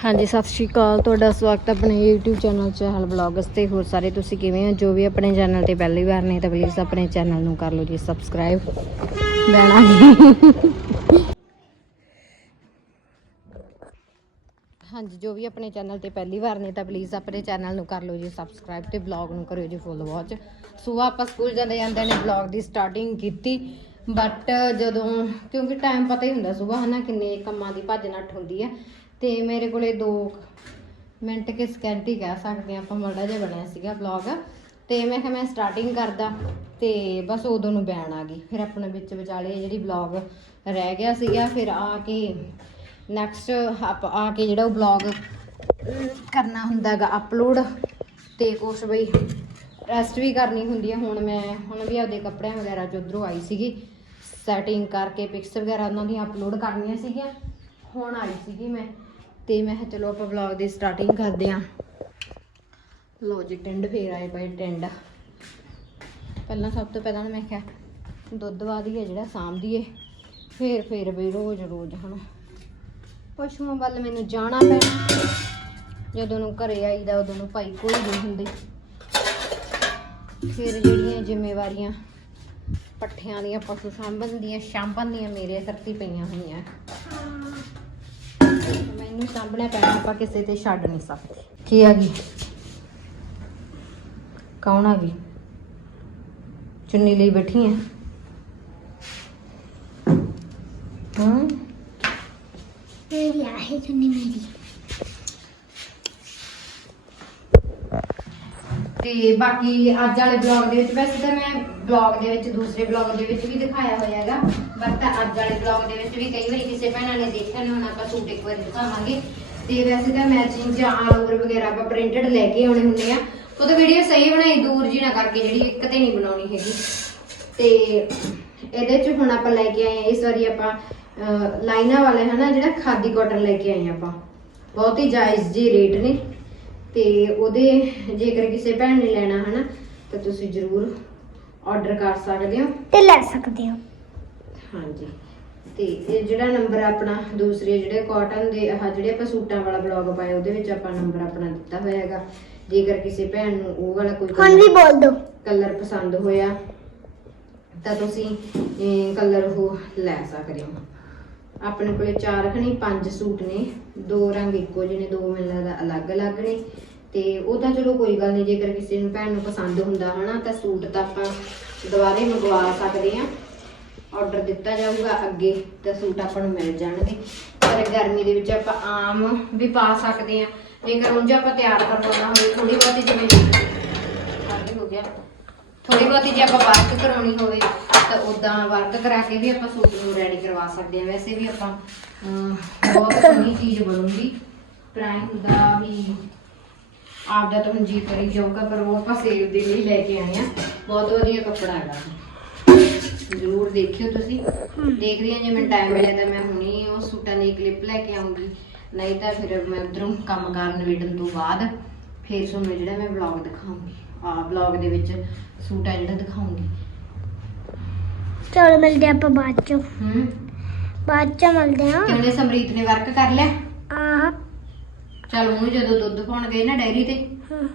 ਹਾਂਜੀ, ਸਤਿ ਸ਼੍ਰੀ ਅਕਾਲ। ਤੁਹਾਡਾ ਸਵਾਗਤ ਹੈ ਆਪਣੇ YouTube ਚੈਨਲ ਚਹਿਲ ਬਲੌਗਸ ਤੇ। ਹੋਰ ਸਾਰੇ ਤੁਸੀਂ ਕਿਵੇਂ ਹੋ? ਜੋ ਵੀ ਆਪਣੇ ਚੈਨਲ ਤੇ ਪਹਿਲੀ ਵਾਰ ਨੇ, ਤਾਂ ਪਲੀਜ਼ ਆਪਣੇ ਚੈਨਲ ਨੂੰ ਕਰ ਲਓ ਜੀ ਸਬਸਕ੍ਰਾਈਬ ਬੈਣਾ ਹਾਂਜੀ, ਜੋ ਵੀ ਆਪਣੇ ਚੈਨਲ ਤੇ ਪਹਿਲੀ ਵਾਰ ਨੇ, ਤਾਂ ਪਲੀਜ਼ ਆਪਣੇ ਚੈਨਲ ਨੂੰ ਕਰ ਲਓ ਜੀ ਸਬਸਕ੍ਰਾਈਬ ਤੇ ਬਲੌਗ ਨੂੰ ਕਰਿਓ ਜੀ ਫੁੱਲ ਵਾਚ ਸਵੇਰ ਆਪਾਂ ਸਕੂਲ ਜਾਂਦੇ ਜਾਂਦੇ ਨੇ ਬਲੌਗ ਦੀ ਸਟਾਰਟਿੰਗ ਕੀਤੀ। ਬਟ ਜਦੋਂ, ਕਿਉਂਕਿ ਟਾਈਮ ਪਤਾ ਹੀ ਹੁੰਦਾ ਸਵੇਰ ਹਨਾ, ਕਿੰਨੇ ਕੰਮਾਂ ਦੀ ਭੱਜ ਨੱਠ ਹੁੰਦੀ ਹੈ। ਤੇ ਮੇਰੇ ਕੋਲੇ 2 ਮਿੰਟ ਕੇ ਸਕਿੰਟ ਹੀ ਕਹਿ ਸਕਦੇ ਹਾਂ ਆਪਾਂ ਮਾੜਾ ਜਿਹਾ ਬਣਿਆ ਸੀਗਾ ਬਲੌਗ ਤੇ ਮੈਂ ਕਿਹਾ ਮੈਂ ਸਟਾਰਟਿੰਗ ਕਰਦਾ, ਤੇ ਬਸ ਉਦੋਂ ਨੂੰ ਬੈਣ ਆ ਗਈ। ਫਿਰ ਆਪਣੇ ਵਿੱਚ ਵਿਚਾਲੇ ਜਿਹੜੀ ਬਲੌਗ ਰਹਿ ਗਿਆ ਸੀਗਾ, ਫਿਰ ਆ ਕੇ ਨੈਕਸਟ ਆਪ ਆ ਕੇ ਜਿਹੜਾ ਉਹ ਬਲੌਗ ਕਰਨਾ ਹੁੰਦਾਗਾ ਅਪਲੋਡ ਤੇ ਕੁਛ ਬਈ ਰੈਸਟ ਵੀ ਕਰਨੀ ਹੁੰਦੀ ਹੈ ਹੁਣ ਮੈਂ ਹੁਣ ਵੀ ਆਪਦੇ ਕੱਪੜਿਆਂ ਵਗੈਰਾ ਜੋ ਉਧਰੋਂ ਆਈ ਸੀਗੀ। ਸੈਟਿੰਗ ਕਰਕੇ ਪਿਕਸ ਵਗੈਰਾ ਉਹਨਾਂ ਦੀਆਂ ਅਪਲੋਡ ਕਰਨੀਆਂ ਸੀਗੀਆਂ। ਹੁਣ ਆਈ ਸੀਗੀ ਮੈਂ। ਤੇ ਮੈਂ ਕਿਹਾ ਚਲੋ ਆਪਾਂ ਵਲੌਗ ਦੀ ਸਟਾਰਟਿੰਗ ਕਰਦੇ ਆਂ ਲੋ ਜੀ, ਟਿੰਡ ਫੇਰ ਆਏ ਪਏ ਟਿੰਡ। ਪਹਿਲਾਂ ਸਭ ਤੋਂ ਪਹਿਲਾਂ ਮੈਂ ਕਿਹਾ ਦੁੱਧ ਵਾਦੀ ਹੈ ਜਿਹੜਾ ਸਾਂਭਦੀਏ ਏ ਫੇਰ ਫੇਰ ਬਈ ਰੋਜ਼ ਰੋਜ਼ ਹਨਾ। ਪਸ਼ੂਆਂ ਵੱਲ ਮੈਨੂੰ ਜਾਣਾ ਪੈਣਾ ਜਦੋਂ ਨੂੰ ਘਰੇ ਆਈਦਾ, ਉਦੋਂ ਨੂੰ ਭਾਈ ਕੋਈ ਨਹੀਂ ਹੁੰਦੀ। ਫਿਰ ਜਿਹੜੀਆਂ ਜ਼ਿੰਮੇਵਾਰੀਆਂ ਪੱਠਿਆਂ ਦੀਆਂ, ਪਸ਼ੂ ਸਾਂਭਣ ਦੀਆਂ ਸ਼ਾਂਭਣ ਦੀਆਂ ਮੇਰੇ ਸਿਰ ਤੇ ਪਈਆਂ ਹੋਈਆਂ। ਮੈਨੂੰ ਸਾਂਭਣਾ ਪੈਣਾ ਆਪਾਂ ਕਿਸੇ ਤੇ ਛੱਡ ਨਹੀਂ ਸਕਦੇ। ਕੀ ਆ ਗਈ? ਕੌਣ ਆ ਗਈ? ਚੁੰਨੀ ਲਈ ਬੈਠੀ ਹੈ ਹਾਂ? ਮੇਰੀ ਆਹੀ ਚੁੰਨੀ ਮੇਰੀ। ਤੇ ਬਾਕੀ ਅੱਜ ਵਾਲੇ ਬਲੌਗ ਦੇ ਵਿੱਚ ਵੈਸੇ ਤਾਂ ਮੈਂ ਬਲੌਗ ਦੇ ਵਿੱਚ ਦੂਸਰੇ ਬਲੌਗ ਦੇ ਵਿੱਚ ਵੀ ਦਿਖਾਇਆ ਹੋਇਆ ਹੈਗਾ। ਬਟ ਅੱਜ ਵਾਲੇ ਬਲੌਗ ਦੇ ਵਿੱਚ ਵੀ ਕਈ ਵਾਰੀ ਕਿਸੇ ਭੈਣਾਂ ਨੇ ਦੇਖਿਆ ਨਹੀਂ ਹੁਣ ਆਪਾਂ ਸੂਟ ਇੱਕ ਵਾਰੀ ਦਿਖਾਵਾਂਗੇ। ਤੇ ਵੈਸੇ ਤਾਂ ਮੈਚਿੰਗ ਜਾਂ ਆਲ ਓਵਰ ਵਗੈਰਾ ਆਪਾਂ ਪ੍ਰਿੰਟਡ ਲੈ ਕੇ ਆਉਣੇ ਹੁੰਦੇ ਆ। ਉਹ ਤਾਂ ਵੀਡੀਓ ਸਹੀ ਬਣਾਈ ਦੂਰ ਜੀ ਨਾ ਕਰਕੇ ਜਿਹੜੀ ਇੱਕ ਤੇ ਨਹੀਂ ਬਣਾਉਣੀ ਹੈਗੀ। ਤੇ ਇਹਦੇ ਚ ਹੁਣ ਆਪਾਂ ਲੈ ਕੇ ਆਏ ਆ ਇਸ ਵਾਰੀ ਆਪਾਂ ਅਹ, ਲਾਈਨਾਂ ਵਾਲੇ ਹਨਾ ਜਿਹੜਾ ਖਾਦੀ ਕਾਟਨ ਲੈ ਕੇ ਆਏ ਆਪਾਂ। ਬਹੁਤ ਹੀ ਜਾਇਜ਼ ਜੀ ਰੇਟ ਨੇ। ਤੇ ਉਹਦੇ ਜੇਕਰ ਕਿਸੇ ਭੈਣ ਨੇ ਲੈਣਾ ਹਨਾ ਤਾਂ ਤੁਸੀਂ ਜਰੂਰ ਆਰਡਰ ਕਰ ਸਕਦੇ ਹੋ। ਤੇ ਲੈ ਸਕਦੇ ਹੋ। ਹਾਂਜੀ। ਤੇ ਇਹ ਜਿਹੜਾ ਨੰਬਰ ਆਪਣਾ ਦੂਸਰੇ ਜਿਹੜੇ ਕਾਟਨ ਦੇ ਆਹ ਜਿਹੜੇ ਆਪਾਂ ਸੂਟਾਂ ਵਾਲਾ ਬਲੌਗ ਪਾਇਆ ਉਹਦੇ ਵਿੱਚ ਆਪਾਂ ਨੰਬਰ ਆਪਣਾ ਦਿੱਤਾ ਹੋਇਆ ਹੈਗਾ ਜੇਕਰ ਕਿਸੇ ਭੈਣ ਨੂੰ ਉਹ ਵਾਲਾ ਕੋਈ ਹੁਣ ਵੀ ਬੋਲ ਦੋ। ਕਲਰ ਪਸੰਦ ਹੋਇਆ ਤਾਂ ਤੁਸੀਂ ਕਲਰ ਉਹ ਲੈ ਸਕਦੇ ਹੋ। ਆਪਣੇ ਕੋਲੇ ਚਾਰ ਖਣੀ ਪੰਜ ਸੂਟ ਨੇ। ਦੋ ਰੰਗ ਇੱਕੋ ਜਿਹੇ ਨੇ ਦੋ ਮੈਨੂੰ ਲੱਗਦਾ ਅਲੱਗ-ਅਲੱਗ ਨੇ। ਤੇ ਉਹ ਤਾਂ ਚਲੋ ਕੋਈ ਗੱਲ ਨਹੀਂ ਜੇਕਰ ਕਿਸੇ ਨੂੰ ਭੈਣ ਨੂੰ ਪਸੰਦ ਹੁੰਦਾ ਹਨਾ ਤਾਂ ਸੂਟ ਤਾਂ ਆਪਾਂ ਦੁਬਾਰੇ ਮੰਗਵਾ ਸਕਦੇ ਆ ਆਰਡਰ ਦਿੱਤਾ ਜਾਊਗਾ ਅੱਗੇ ਤਾਂ ਸੂਟ ਆਪਾਂ ਨੂੰ ਮਿਲ ਜਾਣਗੇ। ਪਰ ਗਰਮੀ ਦੇ ਵਿੱਚ ਆਪਾਂ ਆਮ ਵੀ ਪਾ ਸਕਦੇ ਆ ਜੇਕਰ ਉਂਝ ਆਪਾਂ ਤਿਆਰ ਕਰਵਾਉਣਾ ਹੋਵੇ ਥੋੜੀ ਬਹੁਤੀ ਜਿਵੇਂ ਖਾਲੀ ਹੋ ਗਿਆ। ਥੋੜੀ ਬਹੁਤੀ ਜੇ ਆਪਾਂ ਵਰਕ ਕਰਾਉਣੀ ਹੋਵੇ, ਤਾਂ ਉਦਾਂ ਵਰਕ ਕਰਾ ਕੇ ਵੀ ਆਪਾਂ ਸੂਟ ਨੂੰ ਰੈਡੀ ਕਰਵਾ ਸਕਦੇ ਹਾਂ। ਵੈਸੇ ਵੀ ਆਪਾਂ ਬਹੁਤ ਸੋਹਣੀ ਚੀਜ਼ ਬਣੂਗੀ। ਪਰ ਹੁੰਦਾ ਵੀ ਆਪਦਾ ਤਾਂ ਹੁਣ ਜੀ ਕਰੀ ਜਾਊਗਾ, ਪਰ ਉਹ ਆਪਾਂ ਸੇਲ ਦੇ ਲਈ ਲੈ ਕੇ ਆਏ ਆ ਬਹੁਤ ਵਧੀਆ ਕੱਪੜਾ ਹੈਗਾ। ਜ਼ਰੂਰ ਦੇਖਿਓ ਤੁਸੀਂ। ਦੇਖਦੀ ਹਾਂ ਜੇ ਮੈਨੂੰ ਟਾਈਮ ਮਿਲਿਆ ਤਾਂ ਮੈਂ ਹੁਣੀ ਉਹ ਸੂਟਾਂ ਦੀ ਕਲਿੱਪ ਲੈ ਕੇ ਆਉਂਗੀ ਨਹੀਂ ਤਾਂ ਫਿਰ ਮੈਂ ਉਧਰੋਂ ਕੰਮ ਕਾਰ ਨਿਬੇੜਨ ਤੋਂ ਬਾਅਦ ਫਿਰ ਤੁਹਾਨੂੰ ਜਿਹੜਾ ਮੈਂ ਵਲੌਗ ਦਿਖਾਉਂਗੀ ਆ ਵਲੌਗ ਦੇ ਵਿੱਚ ਸੂਟ ਆ ਜਿਹੜਾ ਦਿਖਾਉਂਗੀ ਚਲੋ ਮਿਲਦੇ ਆਪਾਂ ਬਾਅਦ ਚ। ਹੂੰ। ਬਾਅਦ ਚ ਮਿਲਦੇ ਆ ਕਿਵੇਂ ਸਮਰੀਤ ਨੇ ਵਰਕ ਕਰ ਲਿਆ? ਆਹ। ਚਲ ਉਹਨੂੰ ਜਦੋਂ ਦੁੱਧ ਪਾਉਣ ਗਏ ਨਾ ਡੈਰੀ ਤੇ।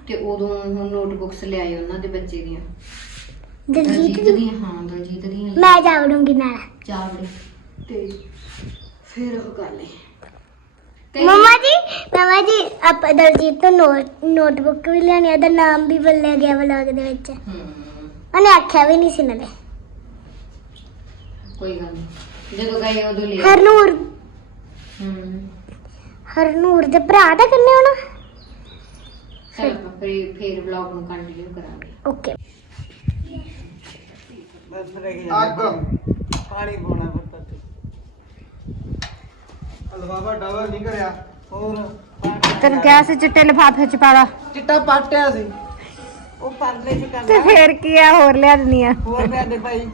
ਤੇ ਉਦੋਂ ਹੁਣ ਨੋਟਬੁੱਕਸ ਲਿਆਏ ਉਹਨਾਂ ਦੇ ਬੱਚੇ ਦੀਆਂ। ਦਲਜੀਤ ਦੀ ਦੀਆਂ ਹਾਂ ਦਲਜੀਤ ਦੀਆਂ ਮੈਂ ਜਾਵੜੂੰਗੀ ਨਾਲ। ਚਾਵੜੇ ਤੇ ਫਿਰ ਉਹ ਕਰ ਲੈ ਕਈ- ਮਮਾ ਜੀ ਮਮਾ ਜੀ ਆਪਾਂ ਦਲਜੀਤ ਤੋਂ ਨੋਟ ਨੋਟਬੁੱਕ ਵੀ ਲੈਣੀ ਉਹਦਾ ਨਾਮ ਵੀ ਬੋਲਿਆ ਗਿਆ ਵਲੌਗ ਦੇ ਵਿੱਚ। ਹੂੰ। ਉਹਨੇ ਆਖਿਆ ਵੀ ਨਹੀਂ ਸੀ ਨਾਲੇ ਕੋਈ ਗੱਲ ਨਹੀਂ। ਜਦੋਂ ਗਏ ਉਦੋਂ ਲੈ ਆਏ। ਹਰਨੂਰ। ਹੂੰ। ਹਰਨੂਰ ਦੇ ਭਰਾ ਦਾ ਕੰਨੇ ਹੋਣਾ। ਚਲ ਫਿਰ ਫਿਰ ਵਲੌਗ ਨੂੰ ਕੰਟੀਨਿਊ ਕਰਾਂਗੇ। ਓਕੇ। ਅੱਗ। ਪਾਣੀ ਪਾਉਣਾ ਪੜਤਾ ਤੇ ਅਲਵਾਵਾ ਡਬਲ ਨਹੀਂ ਕਰਿਆ। ਹੋਰ? ਤੈਨੂੰ ਕਿਹਾ ਸੀ ਚਿੱਟੇ ਲਿਫਾਫੇ ਚ ਪਾਲਾ ਚਿੱਟਾ ਪਾਟਿਆ ਸੀ। ਉਹ ਪਰਲੇ ਚ ਤੇ ਫੇਰ ਕੀ ਆ ਹੋਰ ਲਿਆ ਦਿੰਨੀ ਆ। ਹੋਰ ਲੈ ਦੇ ਭਾਈ।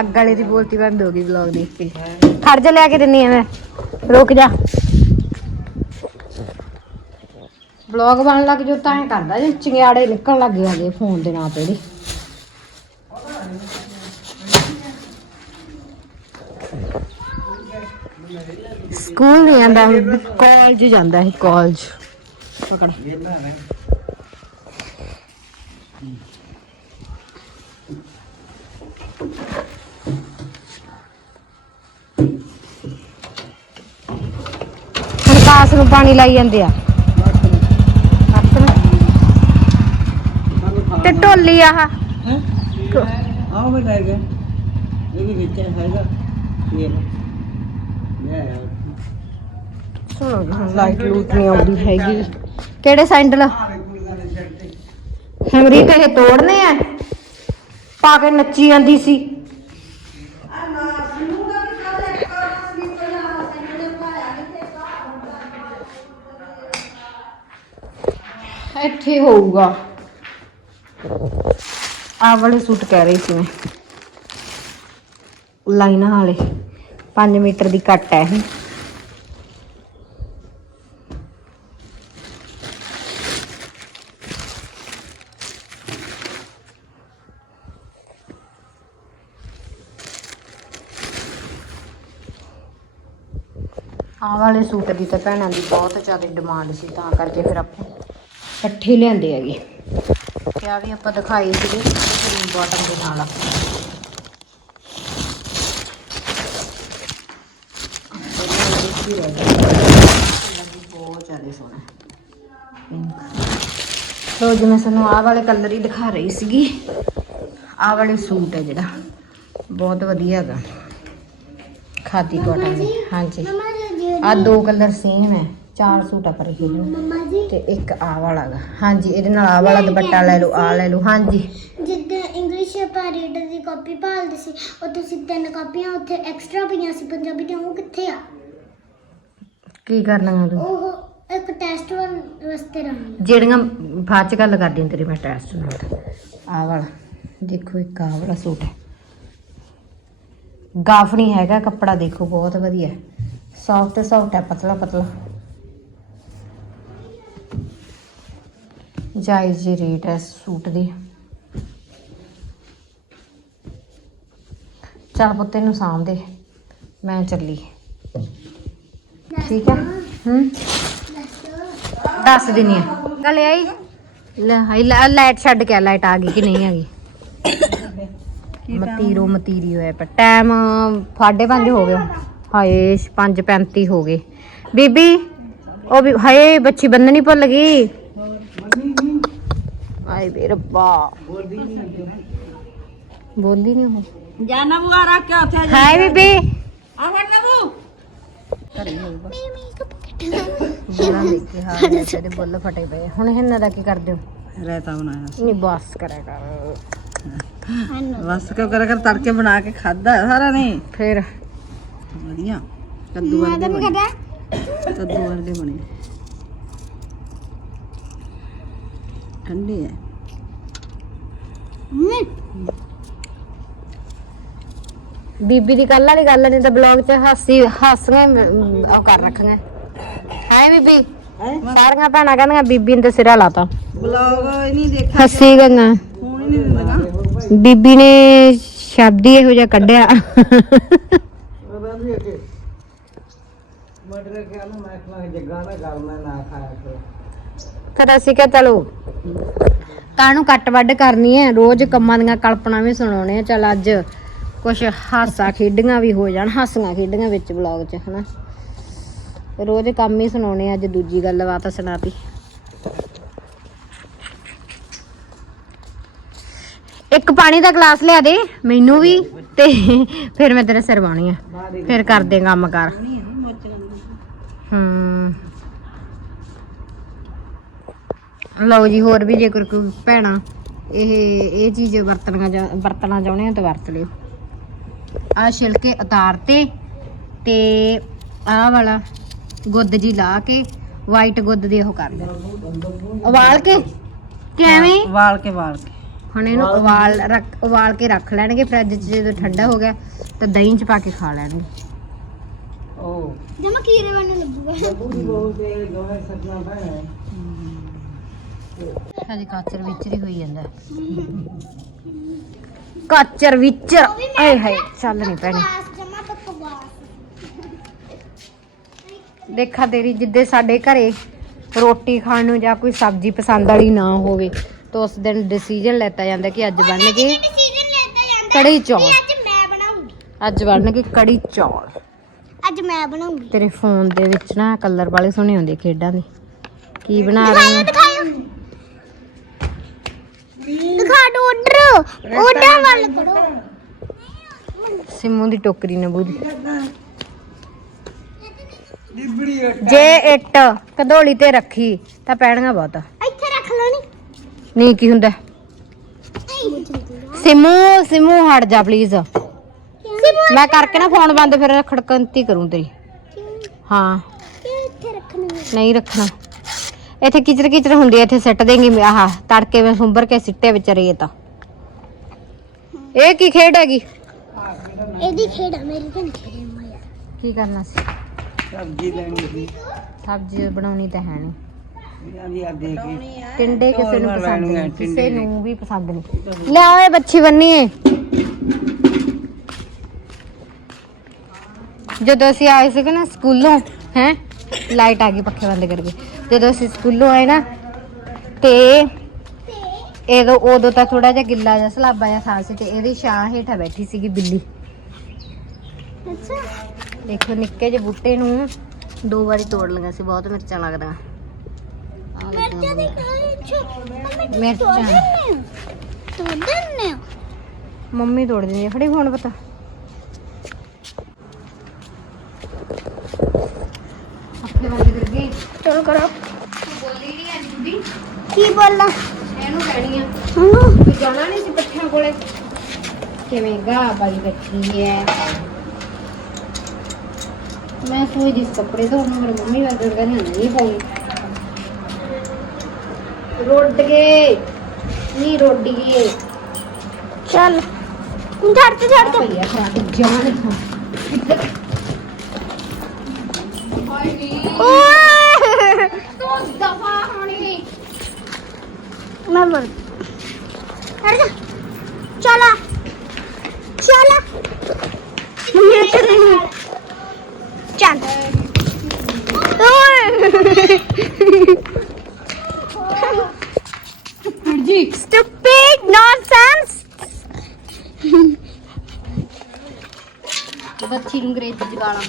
ਅੱਗ ਵਾਲੇ ਦੀ ਬੋਲਤੀ ਬੰਦ ਹੋ ਗਈ ਵਲੌਗ ਦੇਖ ਕੇ। ਖੜ ਜਾ ਲਿਆ ਕੇ ਦਿੰਨੀ ਆ ਮੈਂ। ਰੁਕ ਜਾ। ਵਲੌਗ ਬਣ ਲੱਗ ਜੋ ਤਾਂ ਐ ਕਰਦਾ ਜੇ ਚਿੰਗਿਆੜੇ ਨਿਕਲਣ ਲੱਗ ਜਾਂਦੇ ਫੋਨ ਦੇ ਨਾਂ ਤੇ ਇਹਦੇ ਸਕੂਲ ਸਕੂਲ ਨਹੀਂ ਜਾਂਦਾ ਕਾਲਜ ਜਾਂਦਾ ਹੈ ਕਾਲਜ ਪਕੜ। ਕਾਸ ਨੂੰ ਪਾਣੀ ਲਾਈ ਜਾਂਦੇ ਆ। ਹੱਥ ਨੂੰ। ਤੇ ਢੋਲੀ ਆਹ। ਆਹ ਵੀ ਲੈ ਗਏ। ਇਹ ਵਿੱਚ ਹੈਗਾ। ਇਹ ਲੈ ਸੁਣੋ ਲਾਈਟ ਲੂਟ ਨਹੀਂ ਆਉਂਦੀ ਹੈਗੀ। ਕਿਹੜੇ ਸੈਂਡਲ? ਹਮਰੀ ਕਹੇ ਤੋੜਨੇ ਆ? ਪਾ ਕੇ ਨੱਚੀ ਜਾਂਦੀ ਸੀ। ਇੱਥੇ ਹੋਊਗਾ। ਆਹ ਵਾਲੇ ਸੂਟ ਕਹਿ ਰਹੀ ਸੀ ਮੈਂ। ਲਾਈਨਾਂ ਵਾਲੇ। 5 ਮੀਟਰ ਦੀ ਕੱਟ ਹੈ ਇਹ। ਵਾਲੇ ਸੂਟ ਦੀ ਤਾਂ ਭੈਣਾਂ ਦੀ ਬਹੁਤ ਜ਼ਿਆਦਾ ਡਿਮਾਂਡ ਸੀ ਤਾਂ ਕਰਕੇ ਫਿਰ ਆਪਾਂ ਇਕੱਠੇ ਲਿਆਂਦੇ ਹੈਗੇ। ਤੇ ਆ ਵੀ ਆਪਾਂ ਦਿਖਾਈ ਸੀਗੇ ਕਰੀਮ ਬਾਟਮ ਦੇ ਨਾਲ। ਬਹੁਤ ਜ਼ਿਆਦਾ ਸੋਹਣਾ ਸੋ ਜਿਵੇਂ ਸਾਨੂੰ ਆਹ ਵਾਲੇ ਕਲਰ ਹੀ ਦਿਖਾ ਰਹੀ ਸੀਗੀ। ਆਹ ਵਾਲੇ ਸੂਟ ਹੈ ਜਿਹੜਾ। ਬਹੁਤ ਵਧੀਆ ਹੈਗਾ। ਖਾਦੀ ਕਾਟਨ ਹਾਂਜੀ। ਆ ਦੋ ਕਲਰ ਸੇਮ ਹੈ। ਚਾਰ ਸੂਟ ਆ ਪਰ ਇਹ ਨੂੰ ਮਮਾ ਜੀ। ਤੇ ਇੱਕ ਆਹ ਵਾਲਾ ਗਾ। ਹਾਂਜੀ ਇਹਦੇ ਨਾਲ ਆਹ ਵਾਲਾ ਦੁਪੱਟਾ ਲੈ ਲਓ ਆ ਲੈ ਲਓ। ਹਾਂਜੀ। ਜਿੱਦਾਂ ਇੰਗਲਿਸ਼ ਆਪਾਂ ਰੀਡਰ ਦੀ ਕਾਪੀ ਭਾਲਦੇ ਸੀ ਉਹ ਤੁਸੀਂ ਤਿੰਨ ਕਾਪੀਆਂ ਉੱਥੇ ਐਕਸਟਰਾ ਪਈਆਂ ਸੀ ਪੰਜਾਬੀ ਦੀਆਂ ਉਹ ਕਿੱਥੇ ਆ? ਕੀ ਕਰਨਾ ਤੂੰ? ਉਹ ਇੱਕ ਟੈਸਟ ਵਾਸਤੇ ਰਹਿਣੀ ਜਿਹੜੀਆਂ ਬਾਅਦ ਚ ਗੱਲ ਕਰਦੀ ਹਾਂ ਤੇਰੀ ਮੈਂ ਟੈਸਟ ਨਾਲ ਆਹ ਵਾਲਾ। ਦੇਖੋ ਇੱਕ ਆਹ ਵਾਲਾ ਸੂਟ ਹੈ। ਗਾਫ ਨਹੀਂ ਹੈਗਾ ਕੱਪੜਾ ਦੇਖੋ ਬਹੁਤ ਵਧੀਆ ਸੌਫਟ ਸੌਫਟ ਹੈ ਪਤਲਾ ਪਤਲਾ। ਜਾਇਜ਼ ਜੀ ਰੇਟ ਹੈ ਸੂਟ ਦੀ। ਚੱਲ ਪੁੱਤੇ ਨੂੰ ਸਾਂਭਦੇ ਮੈਂ ਚੱਲੀ। ਠੀਕ ਹੈ? ਹੂੰ? ਦੱਸ ਦਿੰਨੀ ਆ। ਗੱਲ ਆਈ? ਲੈ ਹਾਈ ਲਾਈਟ ਛੱਡ ਕੇ ਲਾਈਟ ਆ ਗਈ ਕਿ ਨਹੀਂ ਆ ਗਈ? ਮਤੀਰੋ ਮਤੀਰੀ ਹੋਇਆ ਪਰ ਟਾਈਮ 5:30 ਹੋ ਗਿਆ ਹਾਏ 5:35 ਹੋ ਗਏ। ਬੀਬੀ ਉਹ ਵੀ ਹਾਏ ਬੱਚੀ ਬੰਨਣੀ ਭੁੱਲ ਗਈ। ਆਏ ਬੇ ਰੱਬਾ। ਬੋਲਦੀ ਨਹੀਂ ਉਹ। ਜਾਨਾ ਬੁਆ ਰੱਖ ਕੇ ਉੱਥੇ ਹਾਏ ਬੀਬੀ। ਆ ਫੜ ਨਬੂ ਘਰੇ ਹੋਊਗਾ ਬੁਰਾ ਦੇਖ ਹੈ ਤੇਰੇ ਬੁੱਲ ਫਟੇ ਪਏ। ਹੁਣ ਇਹਨਾਂ ਦਾ ਕੀ ਕਰਦੇ ਹੋ? ਰਾਇਤਾ ਬਣਾਇਆ ਨਹੀਂ ਬਸ ਕਰਿਆ ਕਰ। ਬਸ ਕਿਉਂ ਕਰ ਕਰ? ਤੜਕੇ ਬਣਾ ਕੇ ਖਾਦਾ ਸਾਰਾ ਨਹੀਂ ਫਿਰ ਵਧੀਆ ਕੱਦੂ ਵਰਗੇ ਬਣੇ ਕੱਦੂ ਵਰਗੇ ਬਣੇ ਠੰਡੇ ਹੈ ਬੀਬੀ ਦੀ ਕੱਲ ਵਾਲੀ ਗੱਲ ਨਹੀਂ ਤਾਂ ਬਲੌਗ 'ਚ ਹਾਸੀ ਹਾਸੀਆਂ ਅਮ, ਉਹ ਕਰ ਰੱਖੀਆਂ ਹੈ ਬੀਬੀ ਸਾਰੀਆਂ ਭੈਣਾਂ ਕਹਿੰਦੀਆਂ ਬੀਬੀ ਨੇ ਤੇ ਸਿਰਾ ਲਾਤਾ ਬਲੌਗ ਨਹੀਂ ਦੇਖਿਆ ਹੱਸੀ ਗਈਆਂ ਫੋਨ ਹੀ ਨਹੀਂ ਦਿੰਦਾ ਬੀਬੀ ਨੇ ਸ਼ਬਦ ਹੀ ਇਹੋ ਜਿਹਾ ਕੱਢਿਆ ਮਟਰ ਕੇ ਆਲੂ ਮੈਂ ਖਾ ਜੱਗਾ ਨਾ ਗੱਲ ਮੈਂ ਨਾ ਖਾਇਆ ਕਰੋ। ਫਿਰ ਅਸੀਂ ਕਿਹਾ ਚਲੋ? ਕਾਹਨੂੰ ਕੱਟ ਵੱਢ ਕਰਨੀ ਹੈ ਰੋਜ਼ ਕੰਮਾਂ ਦੀਆਂ ਕਲਪਨਾ ਵੀ ਸੁਣਾਉਣੇ ਆ ਚਲ ਅੱਜ ਕੁਛ ਹਾਸਾ ਖੇਡੀਆਂ ਵੀ ਹੋ ਜਾਣ ਹਾਸੀਆਂ ਖੇਡੀਆਂ ਵਿੱਚ ਬਲੌਗ 'ਚ ਹਨਾ? ਰੋਜ਼ ਕੰਮ ਹੀ ਸੁਣਾਉਣੇ ਆ, ਅੱਜ ਦੂਜੀ ਗੱਲਬਾਤ ਸੁਣਾਤੀ ਇੱਕ ਪਾਣੀ ਦਾ ਗਲਾਸ ਲਿਆ ਦੇ ਮੈਨੂੰ ਵੀ। ਤੇ ਫਿਰ ਮੈਂ ਤੇਰੇ ਸਿਰ ਬਾਣੀ ਆ। ਫਿਰ ਕਰਦੇ ਕੰਮ ਕਰ। ਹੂੰ। ਲਓ ਜੀ, ਹੋਰ ਵੀ ਜੇਕਰ ਕੋਈ ਭੈਣਾ, ਇਹ ਇਹ ਚੀਜ਼ ਵਰਤਣਾ ਵਰਤਣਾ ਚਾਹੁੰਦੇ ਹੋ ਤਾਂ ਵਰਤ ਲਿਓ। ਆ ਛਿਲਕੇ ਉਤਾਰਤੇ ਤੇ ਆਹ ਵਾਲਾ ਗੁੱਦ ਜੀ ਲਾ ਕੇ ਵਾਈਟ ਗੁੱਦ ਦੇ ਉਹ ਕਰ ਦਿਓ। ਉਬਾਲ ਕੇ? ਕਿਵੇਂ? ਵਾਲ ਕੇ ਵਾਲ ਕੇ। ਹੁਣ ਇਹਨੂੰ ਉਬਾਲ ਰੱਖ ਉਬਾਲ ਕੇ ਰੱਖ ਲੈਣਗੇ ਫਰਿੱਜ 'ਚ ਜਦੋਂ ਠੰਡਾ ਹੋ ਗਿਆ ਤਾਂ ਦਹੀਂ 'ਚ ਪਾ ਕੇ ਖਾ ਲੈਣਗੇ। ਉਹ ਜਮਾ ਕੀਰੇ ਵਾਂਗੂ ਲੱਗੂਗਾ। ਪੂਰੀ ਬਹੁਤ ਤੇ ਦੋਵੇਂ ਸੱਜਣਾ ਭੈਣ ਹਜੇ ਕਾਚਰ ਵਿੱਚ ਹੀ ਹੋਈ ਜਾਂਦਾ। ਕਾਚਰ ਵਿੱਚ। ਆਏ ਹਾਏ ਚੱਲ ਨਹੀਂ ਪੈਣੀ। ਦੇਖਾ ਤੇਰੀ ਜਿੱਦੇ ਸਾਡੇ ਘਰੇ ਰੋਟੀ ਖਾਣ ਨੂੰ ਜਾਂ ਕੋਈ ਸਬਜ਼ੀ ਪਸੰਦ ਵਾਲੀ ਨਾ ਹੋਵੇ ਤਾਂ ਉਸ ਦਿਨ ਡਿਸੀਜਨ ਲੈਤਾ ਜਾਂਦਾ ਕਿ ਅੱਜ ਬਣ ਗਏ ਡਿਸੀਜਨ ਲੈਂਦਾ ਜਾਂਦਾ ਕੜੀ ਚੌਲ। ਅੱਜ ਮੈਂ ਬਣਾਉਂਗੀ। ਅੱਜ ਬਣ ਗਏ ਕੜੀ ਚੌਲ। ਅੱਜ ਮੈਂ ਬਣਾਉਂਗੀ। ਤੇਰੇ ਫੋਨ ਦੇ ਵਿੱਚ ਨਾ ਕਲਰ ਵਾਲੇ ਸੋਹਣੇ ਹੁੰਦੇ ਖੇਡਾਂ ਦੇ। ਕੀ ਬਣਾ ਰਹੀ ਹੈ? ਦਿਖਾ ਦੋ ਉਧਰ ਉਧਰ ਵੱਲ ਕਰੋ। ਸਿਮੂ ਦੀ ਟੋਕਰੀ ਨਾ ਬੂਦੀ ਜੇ ਇੱਟ ਕਧੋਲੀ ਤੇ ਰੱਖੀ ਤਾਂ ਪੈਣਗਾ ਬਹੁਤ। ਨਹੀਂ ਕੀ ਹੁੰਦਾ? ਸਿਮੂ ਸਿਮੂ ਹਟ ਜਾ ਪਲੀਜ਼ ਮੈਂ ਕਰਕੇ ਨਾ ਫੋਨ ਬੰਦ ਫਿਰ ਖੜਕੰਤੀ ਕਰੂੰ ਤੇਰੀ। ਹਾਂ। ਇੱਥੇ ਰੱਖਣੀ ਹੈ ਨਹੀਂ ਰੱਖਣਾ। ਇੱਥੇ ਕਿਚਰ ਕਿਚਰ ਹੁੰਦੀ ਹੈ ਇੱਥੇ ਸਿੱਟ ਦੇਂਗੀ ਆਹ ਤੜਕੇ ਵਿੱਚ ਸੁੰਬਰ ਕੇ ਸਿੱਟੇ ਵਿੱਚ ਰੇਤ ਇਹ ਕੀ ਖੇਡ ਹੈਗੀ? ਇਹਦੀ ਖੇਡ ਆ ਮੇਰੀ ਤਾਂ ਨਹੀਂ ਖੇਡ ਮਾਇਆ ਕੀ ਕਰਨਾ ਸੀ? ਸਬਜ਼ੀ ਲੈਣੀ ਸੀ। ਸਬਜ਼ੀ ਬਣਾਉਣੀ ਤਾਂ ਹੈ ਨਹੀਂ ਟਿੰਡੇ ਕਿਸੇ ਨੂੰ ਪਸੰਦ ਨਹੀਂ ਕਿਸੇ ਟਿੰਡੇ ਨੂੰ ਵੀ ਪਸੰਦ ਨਹੀਂ। ਲੈ ਓਏ ਬੱਚੀ ਬੰਨੀਏ ਜਦੋਂ ਅਸੀਂ ਆਏ ਸੀਗੇ ਨਾ ਸਕੂਲੋਂ ਹੈ ਲਾਈਟ ਆ ਗਈ ਪੱਖੇ ਬੰਦ ਕਰਕੇ। ਜਦੋਂ ਅਸੀਂ ਸਕੂਲੋਂ ਆਏ ਨਾ ਤੇ ਇਹਦੋਂ ਉਦੋਂ ਤਾਂ ਥੋੜਾ ਜਿਹਾ ਗਿੱਲਾ ਜਿਹਾ ਸਲਾਬਾ ਜਿਹਾ ਥਾਂ ਸੀ ਤੇ ਇਹਦੀ ਛਾਂ ਹੇਠਾਂ ਬੈਠੀ ਸੀਗੀ ਬਿੱਲੀ। ਅੱਛਾ। ਦੇਖੋ ਨਿੱਕੇ ਜਿਹੇ ਬੂਟੇ ਨੂੰ ਦੋ ਵਾਰੀ ਤੋੜ ਲਈਆਂ ਸੀ ਬਹੁਤ ਮਿਰਚਾਂ ਲੱਗਦੀਆਂ। ਆਹ ਮਿਰਚਾਂ ਦੀ ਕਾਲੀ ਮਿਰਚਾਂ। ਦਿੰਨੇ ਮੰਮੀ ਤੋੜ ਦਿੰਦੀ ਫੜੀ ਫੋਨ ਪਤਾ। ਅੱਖੇ ਬੰਦ ਕਰ ਗਈ ਚਲੋ ਕਰੋ। ਬੋਲੀ ਨਹੀਂ ਅੱਜ ਦੀ ਕੀ ਬੋਲਾਂ? ਇਹਨੂੰ ਕਹਿਣੀ ਆ। ਹੂੰ। ਤੂੰ ਜਾਣਾ ਨਹੀਂ ਸੀ ਪੱਠਿਆਂ ਕੋਲੇ। ਕਿਵੇਂ ਗਾ ਬਾਈ ਬੱਚੀ ਹੈ ਮੈਂ ਸੋਈ ਜਿਸ ਕੱਪੜੇ ਤੋਂ ਮੇਰੀ ਮੰਮੀ ਵਰਗਾ ਕਹਿੰਦੀ ਨਹੀਂ ਪਾਉਣੀ ਰੋਡ ਗਏ ਨਹੀਂ ਰੋਡੀ ਗਏ ਚੱਲ ਛੱਡ ਤੇ ਛੱਡ ਤੇ ਭਈਆ ਖਾ ਕੇ ਜਾਨ ਖਾ ਓਏ ਤੂੰ ਦਫਾ ਹੋਣੀ ਮੈਂ ਬੋਲ ਹਟ ਜਾ ਚਲਾ ਚਲਾ ਮੈਂ ਚੱਲ ਚੱਲ ਓਏ ਜੀ stupid nonsense ਬੱਚੀ ਨੂੰ ਅੰਗਰੇਜ਼ੀ ਚ ਗਾਲਾਂ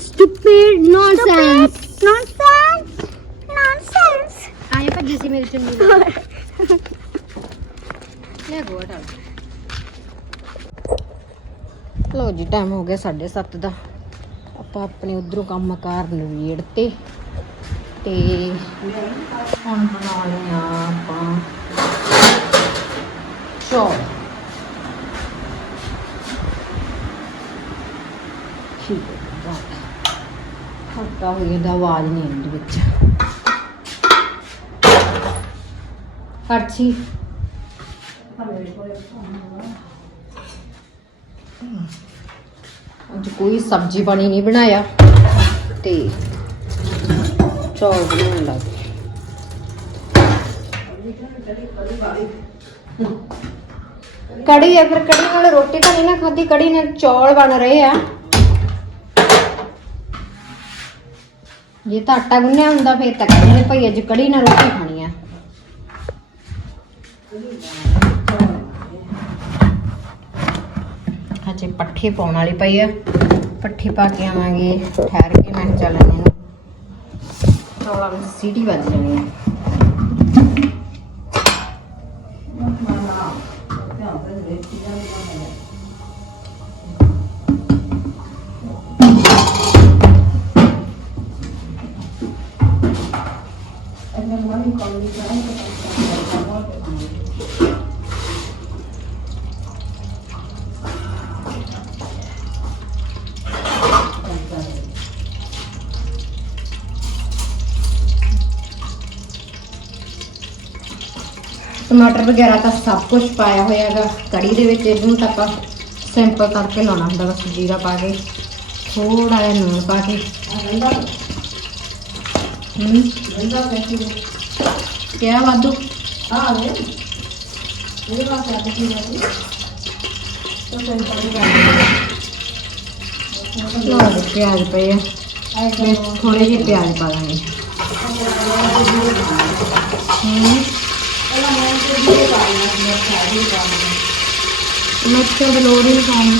stupid nonsense nonsense nonsense ਆਏ ਭੱਜੀ ਸੀ ਮੇਰੀ ਚੁੰਨੀ ਨਾਲ। ਲੈ ਗੋਟ ਆ ਲੋ ਜੀ ਟਾਈਮ ਹੋ ਗਿਆ 7:30 ਦਾ। ਆਪਾਂ ਆਪਣੇ ਉਧਰੋਂ ਕੰਮ ਕਾਰ ਨਵੇੜ ਤੇ ਤੇ ਹੁਣ ਬਣਾਉਣੇ ਆ ਆਪਾਂ ਚੌਲ। ਠੀਕ ਹੈ ਹੱਟਾ ਹੋਈ ਦਾ ਆਵਾਜ਼ ਨਹੀਂ ਆਉਂਦੀ ਵਿੱਚ। ਕੜਛੀ ਅੱਜ ਕੋਈ ਸਬਜ਼ੀ ਪਾਣੀ ਨਹੀਂ ਬਣਾਇਆ ਤੇ ਚੌਲ ਬਣਾਉਣ ਲੱਗ ਕੜੀ ਆ ਫਿਰ, ਕੜੀ ਨਾਲ ਰੋਟੀ ਤਾਂ ਨਹੀਂ ਨਾ ਖਾਧੀ, ਕੜੀ ਨਾਲ ਚੌਲ ਬਣ ਰਹੇ ਆ। ਜੇ ਤਾਂ ਆਟਾ ਗੁੰਨਿਆ ਹੁੰਦਾ, ਫਿਰ ਤਾਂ ਕਹਿੰਦੇ ਨੇ ਅੱਜ ਕੜੀ ਨਾਲ ਰੋਟੀ ਖਾਣੀ। ਆ ਪੱਠੇ ਪਾਉਣ ਵਾਲੀ ਪਈ ਆ, ਪੱਠੇ ਪਾ ਕੇ ਆਵਾਂਗੇ, ਠਹਿਰ ਕੇ ਮੈਂ ਕਿਹਾ ਚੱਲ ਇਹਨਾਂ ਨੂੰ ਚੌਲਾਂ ਵਿੱਚ ਸੀਟੀ ਵੱਜ ਜਾਣੀ ਆ। ਟਮਾਟਰ ਵਗੈਰਾ ਤਾਂ ਸਭ ਕੁਝ ਪਾਇਆ ਹੋਇਆ ਹੈਗਾ। ਕੜੀ ਦੇ ਵਿੱਚ ਇਹਨੂੰ ਤਾਂ ਆਪਾਂ ਸਿੰਪਲ ਕਰਕੇ ਲਾਉਣਾ ਹੁੰਦਾ ਬਸ ਜੀਰਾ ਪਾ ਕੇ ਥੋੜਾ ਜਿਹਾ ਨੂਣ ਪਾ ਕੇ। ਹੂੰ। ਕਿਆ ਵਾਧੂ? ਲਓ ਜੀ, ਪਿਆਜ਼ ਪਏ ਆ। ਮੈਂ ਥੋੜੇ ਜਿਹੇ ਪਿਆਜ਼ ਪਾ ਦਾਂਗੇ। ਹੂੰ। ਮਿਰਚਾਂ ਦੀ ਲੋੜ ਨਹੀਂ ਪਾਉਣੀ।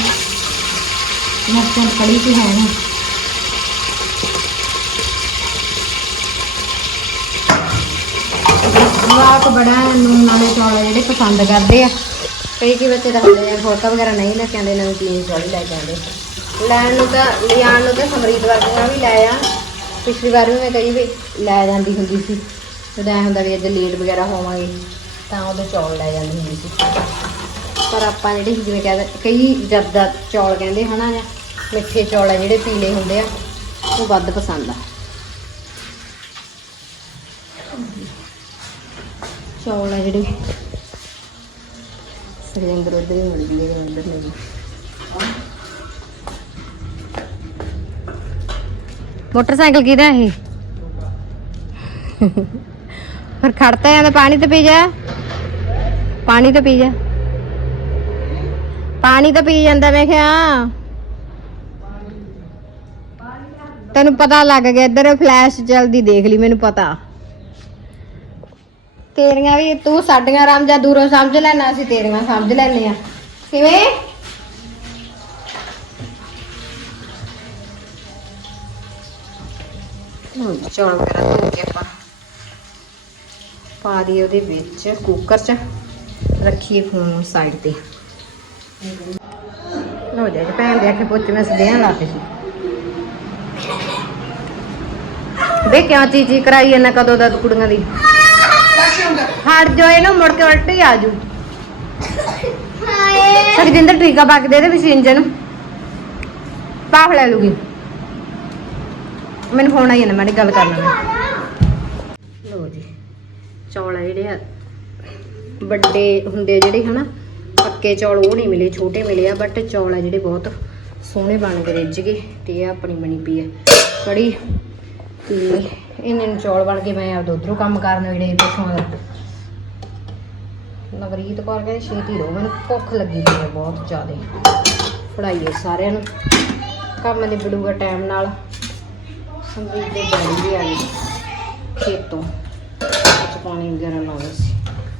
ਮਿਰਚਾਂ ਖੜੀ ਤੇ ਹੈ ਨਾ ਜਵਾਕ ਬੜਾ ਨੂਨ ਵਾਲੇ ਚੌਲ ਜਿਹੜੇ ਪਸੰਦ ਕਰਦੇ ਆ। ਕਈ ਕਈ ਬੱਚੇ ਰੱਖਦੇ ਆ ਫੋਟੋ ਵਗੈਰਾ ਨਹੀਂ ਲੈ ਕੇ ਆਉਂਦੇ ਨਮਕੀਨ ਚੌਲ ਹੀ ਲੈ ਕੇ ਆਉਂਦੇ। ਲੈਣ ਨੂੰ ਤਾਂ, ਲਿਆਉਣ ਨੂੰ ਤਾਂ ਸਮਰੀਤ ਵਰਗੀਆਂ ਵੀ ਲੈ ਆ। ਪਿਛਲੀ ਵਾਰ ਵੀ ਮੈਂ ਕਈ ਵੀ ਲੈ ਜਾਂਦੀ ਹੁੰਦੀ ਸੀ। ਜਦੋਂ ਹੁੰਦਾ ਵੀ ਅੱਜ ਲੇਟ ਵਗੈਰਾ ਹੋਵਾਂਗੇ। ਤਾਂ ਉਹਦੇ ਚੌਲ ਲੈ ਜਾਂਦੀ ਹੁੰਦੀ ਸੀ। ਪਰ ਆਪਾਂ ਜਿਹੜੇ ਜਿਵੇਂ ਕਹਿੰਦੇ ਕਈ ਜਰਦਾ ਚੌਲ ਕਹਿੰਦੇ ਹਨਾ, ਜਾਂ ਮਿੱਠੇ ਚੌਲ ਆ ਜਿਹੜੇ ਪੀਲੇ ਹੁੰਦੇ ਆ, ਉਹ ਵੱਧ ਪਸੰਦ ਆ। ਚੌਲ ਆ ਜਿਹੜੇ ਸਰਜਿੰਦਰ ਉਧਰ ਹੀ ਮਿਲ ਗਏ ਅੰਦਰ ਨਹੀਂ ਮੋਟਰਸਾਈਕਲ ਕਿਹਦਾ ਇਹ? ਫਿਰ ਖੜਤਾ ਜਾਂਦਾ ਪਾਣੀ ਤੇ ਪੀ ਜਾ। ਪਾਣੀ ਤੇ ਪੀ ਜਾ। ਪਾਣੀ ਤਾਂ ਪੀ ਜਾਂਦਾ ਮੈਂ ਕਿਹਾ। ਤੈਨੂੰ ਪਤਾ ਲੱਗ ਗਿਆ, ਇੱਧਰ ਫਲੈਸ਼ ਜਲਦੀ ਦੇਖ ਲਈ, ਮੈਨੂੰ ਪਤਾ। ਤੇਰੀਆਂ ਵੀ, ਤੂੰ ਸਾਡੀਆਂ ਰਾਮ ਜਾਂ ਦੂਰੋਂ ਸਮਝ ਲੈਣਾ ਅਸੀਂ ਤੇਰੀਆਂ ਸਮਝ ਲੈਨੇ ਆ ਕਿਵੇਂ? ਚੌਲ ਵਗੈਰਾ ਧੋ ਕੇ ਆਪਾਂ। ਪਾ ਦਈਏ ਉਹਦੇ ਵਿੱਚ ਕੁੱਕਰ 'ਚ। ਰੱਖੀਏ ਫੋਨ ਸਾਈਡ ਤੇ। ਲੋ ਜਾ ਭੈਣ ਦੇ ਆਖੇ ਪੁੱਛ ਮੈਂ ਸਦਿਆਂ ਲਾਤੇ ਸੀ। ਵੇ ਕਿਉਂ ਚੀਚੀ ਕਰਾਈ ਇਹਨਾਂ ਕਦੋਂ ਦਾ ਕੁੜੀਆਂ ਦੀ। ਹਟ ਜੋ ਇਹਨੂੰ, ਮੁੜ ਕੇ ਉਲਟ ਆ ਜੂ ਹਾਏ ਸਰਜਿੰਦਰ ਟੀਕਾ ਪਾ ਕੇ ਦੇ ਦੇ ਮਸ਼ੀਨ ਨੂੰ ਪਾਖ ਲੈ ਲੂਗੀ ਮੈਨੂੰ ਫੋਨ ਆਈ ਜਾਂਦਾ, ਮੈਂ ਗੱਲ ਕਰਨਾ। ਮੈਂ ਲੋ ਜੀ, ਚੌਲ ਆ ਜਿਹੜੇ ਵੱਡੇ ਹੁੰਦੇ ਜਿਹੜੇ ਹਨਾ, ਪੱਕੇ ਚੌਲ ਉਹ ਨਹੀਂ ਮਿਲੇ, ਛੋਟੇ ਮਿਲੇ ਆ ਬਟ ਚੌਲ ਆ ਜਿਹੜੇ ਬਹੁਤ ਸੋਹਣੇ ਬਣ ਕੇ ਰਿੱਝ ਗਏ ਤੇ ਇਹ ਆਪਣੀ ਬਣੀ ਪਈ ਹੈ ਕੜੀ ਤੇ ਇਹਨਾਂ ਨੂੰ ਚੌਲ ਬਣ ਕੇ ਮੈਂ ਆਪ ਉਧਰੋਂ ਕੰਮ ਕਰਨ ਵੇਲੇ ਪਿੱਛੋਂ ਨਵਰੀਤ ਕੌਰ ਕਹਿੰਦੇ, ਛੇਤੀ ਰੋ, ਮੈਨੂੰ ਭੁੱਖ ਲੱਗੀ ਪਈ ਹੈ ਬਹੁਤ ਜ਼ਿਆਦਾ। ਪੜਾਈਏ ਸਾਰਿਆਂ ਨੂੰ। ਕੰਮ ਦੇ ਬੜੂਗਾ ਟਾਈਮ ਨਾਲ। ਸੰਦੀਪ ਦੇ ਡੈਡੀ ਵੀ ਆ ਗਏ ਖੇਤੋਂ। ਅੱਜ ਪਾਣੀ ਵਗੈਰਾ ਲਾਉਣਾ ਸੀ।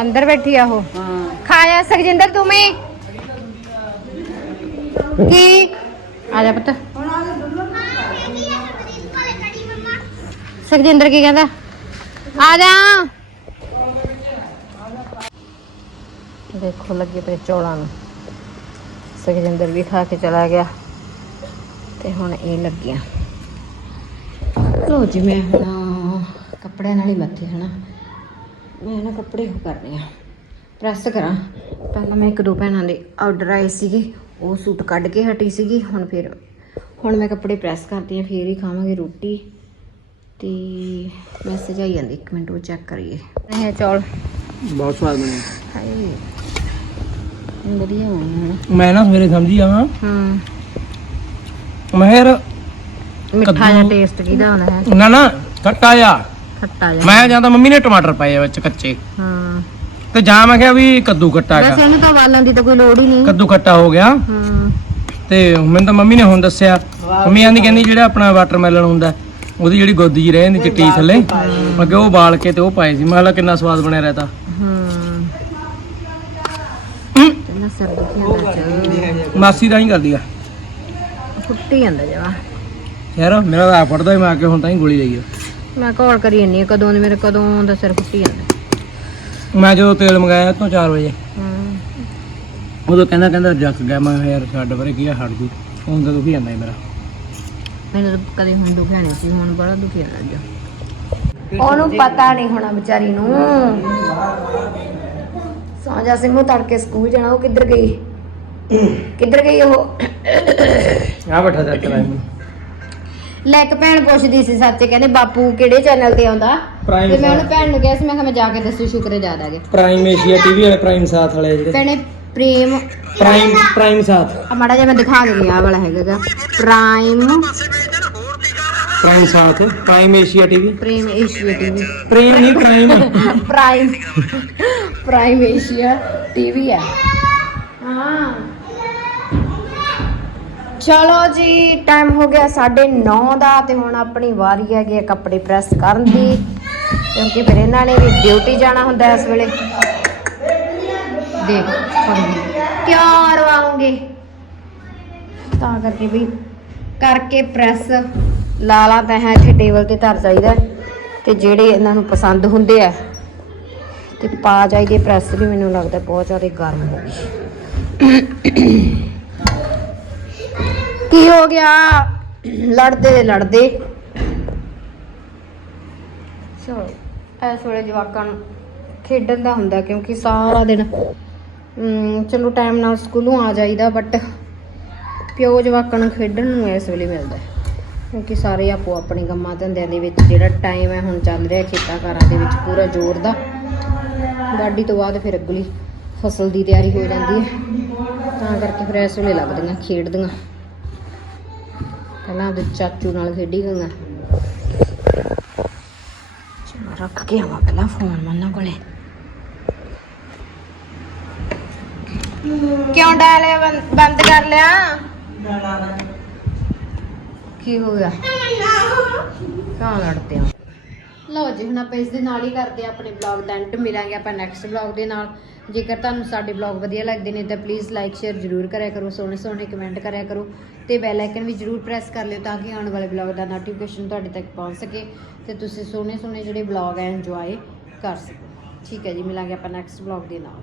ਅੰਦਰ ਬੈਠੀ ਆ ਉਹ। ਹਾਂ। ਖਾਇਆ ਸੁਖਜਿੰਦਰ ਤੂੰ ਵੀ? ਕੀ? ਆ ਜਾ ਪੁੱਤ। ਸੁਖਜਿੰਦਰ ਕੀ ਕਹਿੰਦਾ? ਆ ਜਾ। ਦੇਖੋ ਲੱਗੇ ਪਏ ਚੌਲਾਂ ਨੂੰ। ਸੁਖਜਿੰਦਰ ਵੀ ਖਾ ਕੇ ਚਲਾ ਗਿਆ। ਤੇ ਹੁਣ ਇਹ ਲੱਗੀਆਂ। ਲੋ ਜੀ ਮੈਂ ਹੁਣ ਕੱਪੜਿਆਂ ਨਾਲ ਹੀ ਮੱਥੇ ਹਨਾ। ਮੈਂ ਨਾ ਕੱਪੜੇ ਹੋ ਕਰਨੇ ਆ। ਪ੍ਰੈਸ ਕਰਾਂ। ਪਹਿਲਾਂ ਮੈਂ ਇੱਕ ਦੋ ਭੈਣਾਂ ਦੇ ਆਰਡਰ ਆਏ ਸੀਗੇ ਉਹ ਸੂਟ ਕੱਢ ਕੇ ਹਟੀ ਸੀਗੀ ਹੁਣ ਫਿਰ ਹੁਣ ਮੈਂ ਕੱਪੜੇ ਪ੍ਰੈਸ ਕਰਦੀ ਆ ਫੇਰ ਹੀ ਖਾਵਾਂਗੇ ਰੋਟੀ। ਤੇ ਮੈਸੇਜ ਆਈ ਜਾਂਦੀ ਇੱਕ ਮਿੰਟ ਉਹ ਚੈੱਕ ਕਰੀਏ। ਇਹ ਚੌਲ। ਬਹੁਤ ਸਵਾਦ ਬਣੇ। ਹਾਏ। ਵਧੀਆ ਹੋਏ ਹਨ ਮੈਂ ਨਾ ਸਵੇਰੇ ਸਮਝੀ ਆਵਾਂ ਹਾਂ। ਮੈਂ ਯਾਰ ਮਿੱਠਾ ਜਿਹਾ ਕੱਦੂ- ਟੇਸਟ ਕਿਹਦਾ ਹੋਣਾ ਹੈ? ਨਾ ਨਾ ਖੱਟਾ ਆ ਖੱਟਾ ਜਿਹਾ। ਮੈਂ ਜਾਂ ਤਾਂ ਮੰਮੀ ਨੇ ਟਮਾਟਰ ਪਾਏ ਆ ਵਿੱਚ ਕੱਚੇ। ਹਾਂ। ਤੇ ਜਾਂ ਮੈਂ ਕਿਹਾ ਵੀ ਕੱਦੂ ਖੱਟਾ ਵੈਸੇ ਹੈਗਾ ਇਹਨੂੰ ਤਾਂ ਵਾਲਾਂ ਦੀ ਤਾਂ ਕੋਈ ਲੋੜ ਹੀ ਨਹੀਂ। ਕੱਦੂ ਖੱਟਾ ਹੋ ਗਿਆ। ਹਾਂ। ਤੇ ਮੈਨੂੰ ਤਾਂ ਮੰਮੀ ਨੇ ਹੁਣ ਦੱਸਿਆ। ਮੰਮੀ ਆਂਦੀ ਕਹਿੰਦੀ ਜਿਹੜਾ ਆਪਣਾ ਵਾਟਰਮੈਲਨ ਹੁੰਦਾ ਉਹਦੀ ਜਿਹੜੀ ਗੋਦੀ ਜੀ ਰਹਿ ਜਾਂਦੀ ਚਿੱਟੀ ਥੱਲੇ ਮੈਂ ਕਿਹਾ ਉਹ ਬਾਲ ਕੇ ਤੇ ਉਹ ਪਾਏ ਸੀ। ਮੈਂ ਕਿਹਾ ਕਿੰਨਾ ਸਵਾਦ ਬਣਿਆ ਰਹਤਾ ਸਿਰ ਮਾਸੀ ਤਾਂ ਹੀ ਕਰਦੀ ਆ। ਫੁੱਟੀ ਜਾਂਦਾ ਜਵਾ ਯਾਰ ਮੇਰਾ ਤਾਂ ਫੜਦਾ ਹੀ ਮੈਂ ਆ ਕੇ ਹੁਣ ਤਾਂ ਹੀ ਗੋਲੀ ਲਈ ਆ। ਮੈਂ ਕਾਲ ਕਰੀ ਜਾਂਦੀ ਹਾਂ, ਕਦੋਂ ਦੀ ਮੇਰੇ ਕਦੋਂ ਦਾ ਸਿਰ ਫੁੱਟੀ ਜਾਂਦਾ। ਮੈਂ ਜਦੋਂ ਤੇਲ ਮੰਗਾਇਆ ਤੋਂ 4 ਵਜੇ। ਹਾਂ। ਉਦੋਂ ਕਹਿੰਦਾ ਕਹਿੰਦਾ ਜੱਕ ਗਿਆ ਮੈਂ ਕਿਹਾ ਯਾਰ ਛੱਡ ਪਰੇ ਕੀ ਆ ਹਟ ਜੂ ਹੁਣ ਤਾਂ ਦੁਖੀ ਜਾਂਦਾ ਮੇਰਾ। ਮੈਨੂੰ ਤਾਂ ਕਦੇ ਹੁਣ ਦੁਖਿਆ ਨਹੀਂ ਸੀ ਹੁਣ ਬੜਾ ਦੁਖੀ ਜਾਂਦਾ ਅੱਜ ਉਹਨੂੰ ਪਤਾ ਨਹੀਂ ਹੋਣਾ ਵਿਚਾਰੀ ਨੂੰ। ਜੈਸੇ ਮੂੰਹ ਤੜਕੇ ਸਕੂਲ ਜਾਣਾ ਉਹ ਕਿੱਧਰ ਗਈ? ਕਿੱਧਰ ਗਈ ਉਹ? ਆ ਬੈਠਾ ਚੱਕ ਲੈ ਇਹਨੂੰ ਲੈ ਇੱਕ ਭੈਣ ਪੁੱਛਦੀ ਸੀ ਸੱਚ ਕਹਿੰਦੇ ਬਾਪੂ ਕਿਹੜੇ ਚੈਨਲ ਤੇ ਆਉਂਦਾ? Prime ਤੇ ਮੈਂ ਉਹਨੂੰ। ਭੈਣ ਨੂੰ ਕਿਹਾ ਸੀ ਮੈਂ ਕਿਹਾ ਮੈਂ ਜਾ ਕੇ ਦੱਸੂ ਸ਼ੁਕਰੇ ਜ਼ਿਆਦਾ ਗਏ ਪ੍ਰਾਈਮ ਏਸ਼ੀਆ ਟੀਵੀ ਵਾਲੇ ਪ੍ਰਾਈਮ ਸਾਥ ਵਾਲੇ ਜਿਹੜੇ। ਭੈਣੇ ਪ੍ਰੇਮ ਪ੍ਰਾਈਮ ਪ੍ਰਾਈਮ ਸਾਥ। ਆ ਮਾੜਾ ਜਿਹਾ ਮੈਂ ਦਿਖਾ ਦਿੰਦੀ ਆ ਵਾਲਾ ਹੈਗਾ ਗਾ। ਪ੍ਰਾਈਮ ਪ੍ਰਾਈਮ ਸਾਥ ਪ੍ਰਾਈਮ ਏਸ਼ੀਆ ਟੀਵੀ ਪ੍ਰੇਮ ਏਸ਼ੀਆ ਟੀਵੀ ਪ੍ਰੇਮ ਨਹੀਂ Prime Prime Prime Asia TV ਹੈ ਹਾਂ। ਚਲੋ ਜੀ ਟਾਈਮ ਹੋ ਗਿਆ 9:30 ਦਾ ਤੇ ਹੁਣ ਆਪਣੀ ਵਾਰੀ ਹੈਗੀ ਹੈ ਕੱਪੜੇ ਪ੍ਰੈਸ ਕਰਨ ਦੀ। ਕਿਉਂਕਿ ਫਿਰ ਇਹਨਾਂ ਨੇ ਵੀ ਡਿਊਟੀ ਜਾਣਾ ਹੁੰਦਾ ਇਸ ਵੇਲੇ। ਦੇਖ ਕਿਉਂ ਰਵਾਉਂਗੇ ਤਾਂ ਕਰਕੇ ਵੀ ਕਰਕੇ ਪ੍ਰੈਸ ਲਾਲਾ ਤਾਂ ਹੈ ਇੱਥੇ ਟੇਬਲ ਤੇ ਧਰ ਜਾਈਦਾ ਤੇ ਜਿਹੜੇ ਇਹਨਾਂ ਨੂੰ ਪਸੰਦ ਹੁੰਦੇ ਆ। ਤੇ ਪਾ ਜਾਈਦੇ ਪ੍ਰੈਸ ਵੀ ਮੈਨੂੰ ਲੱਗਦਾ ਬਹੁਤ ਜ਼ਿਆਦਾ ਗਰਮ ਹੋ ਗਈ। ਕੀ ਹੋ ਗਿਆ? ਲੜਦੇ ਲੜਦੇ। ਚਲੋ ਇਸ ਵੇਲੇ ਜਵਾਕਾਂ ਨੂੰ ਖੇਡਣ ਦਾ ਹੁੰਦਾ ਕਿਉਂਕਿ ਸਾਰਾ ਦਿਨ ਚਲੋ ਟਾਈਮ ਨਾਲ ਸਕੂਲੋਂ ਆ ਜਾਈਦਾ ਬਟ ਪਿਓ ਜਵਾਕਾਂ ਨੂੰ ਖੇਡਣ ਨੂੰ ਇਸ ਵੇਲੇ ਮਿਲਦਾ ਕਿਉਂਕਿ ਸਾਰੇ ਆਪੋ ਆਪਣੇ ਕੰਮਾਂ ਧੰਦਿਆਂ ਦੇ ਵਿੱਚ ਜਿਹੜਾ ਟਾਈਮ ਹੈ, ਹੁਣ ਚੱਲ ਰਿਹਾ ਖੇਤਾਂ ਘਰਾਂ ਦੇ ਵਿੱਚ ਪੂਰਾ ਜ਼ੋਰ ਦਾ। ਵਾਢੀ ਤੋਂ ਬਾਅਦ ਫਿਰ ਅਗਲੀ ਫਸਲ ਦੀ ਤਿਆਰੀ ਹੋ ਜਾਂਦੀ ਹੈ। ਤਾਂ ਕਰਕੇ ਫਿਰ ਇਸ ਵੇਲੇ ਲੱਗਦੀਆਂ, ਖੇਡਦੀਆਂ। ਪਹਿਲਾਂ ਉਹਦੇ ਚਾਚੂ ਨਾਲ ਖੇਡੀ ਗਈਆਂ ਚਲੋ, ਰੱਖ ਕੇ ਆਵਾਂ ਪਹਿਲਾਂ ਫੋਨ ਮੰਨਾ ਕੋਲੇ। ਕਿਉਂ ਡਾਲਿਆ ਬੰਦ- ਬੰਦ ਕਰ ਲਿਆ? ਕੀ ਹੋ ਗਿਆ? ਕਿਉਂ ਲੜਦੇ ਹੋ? ਲਓ ਜੀ, ਹੁਣ ਆਪਾਂ ਇਸ ਦੇ ਨਾਲ ਹੀ ਕਰਦੇ ਹਾਂ ਆਪਣੇ ਬਲੌਗ ਦਾ ਐਂਡ ਮਿਲਾਂਗੇ ਆਪਾਂ ਨੈਕਸਟ ਬਲੌਗ ਦੇ ਨਾਲ। ਜੇਕਰ ਤੁਹਾਨੂੰ ਸਾਡੇ ਬਲੌਗ ਵਧੀਆ ਲੱਗਦੇ ਨੇ ਤਾਂ ਪਲੀਜ਼ ਲਾਈਕ ਸ਼ੇਅਰ ਜ਼ਰੂਰ ਕਰਿਆ ਕਰੋ, ਸੋਹਣੇ ਸੋਹਣੇ ਕਮੈਂਟ ਕਰਿਆ ਕਰੋ ਤੇ ਬੈਲ ਆਈਕਨ ਵੀ ਜ਼ਰੂਰ ਪ੍ਰੈਸ ਕਰ ਲਿਓ ਤਾਂ ਕਿ ਆਉਣ ਵਾਲੇ ਬਲੌਗ ਦਾ ਨੋਟੀਫਿਕੇਸ਼ਨ ਤੁਹਾਡੇ ਤੱਕ ਪਹੁੰਚ ਸਕੇ ਤੇ ਤੁਸੀਂ ਸੋਹਣੇ ਸੋਹਣੇ ਜਿਹੜੇ ਬਲੌਗ ਹੈ ਇੰਜੋਏ ਕਰ ਸਕੋ। ਠੀਕ ਹੈ ਜੀ, ਮਿਲਾਂਗੇ ਆਪਾਂ ਨੈਕਸਟ ਬਲੌਗ ਦੇ ਨਾਲ।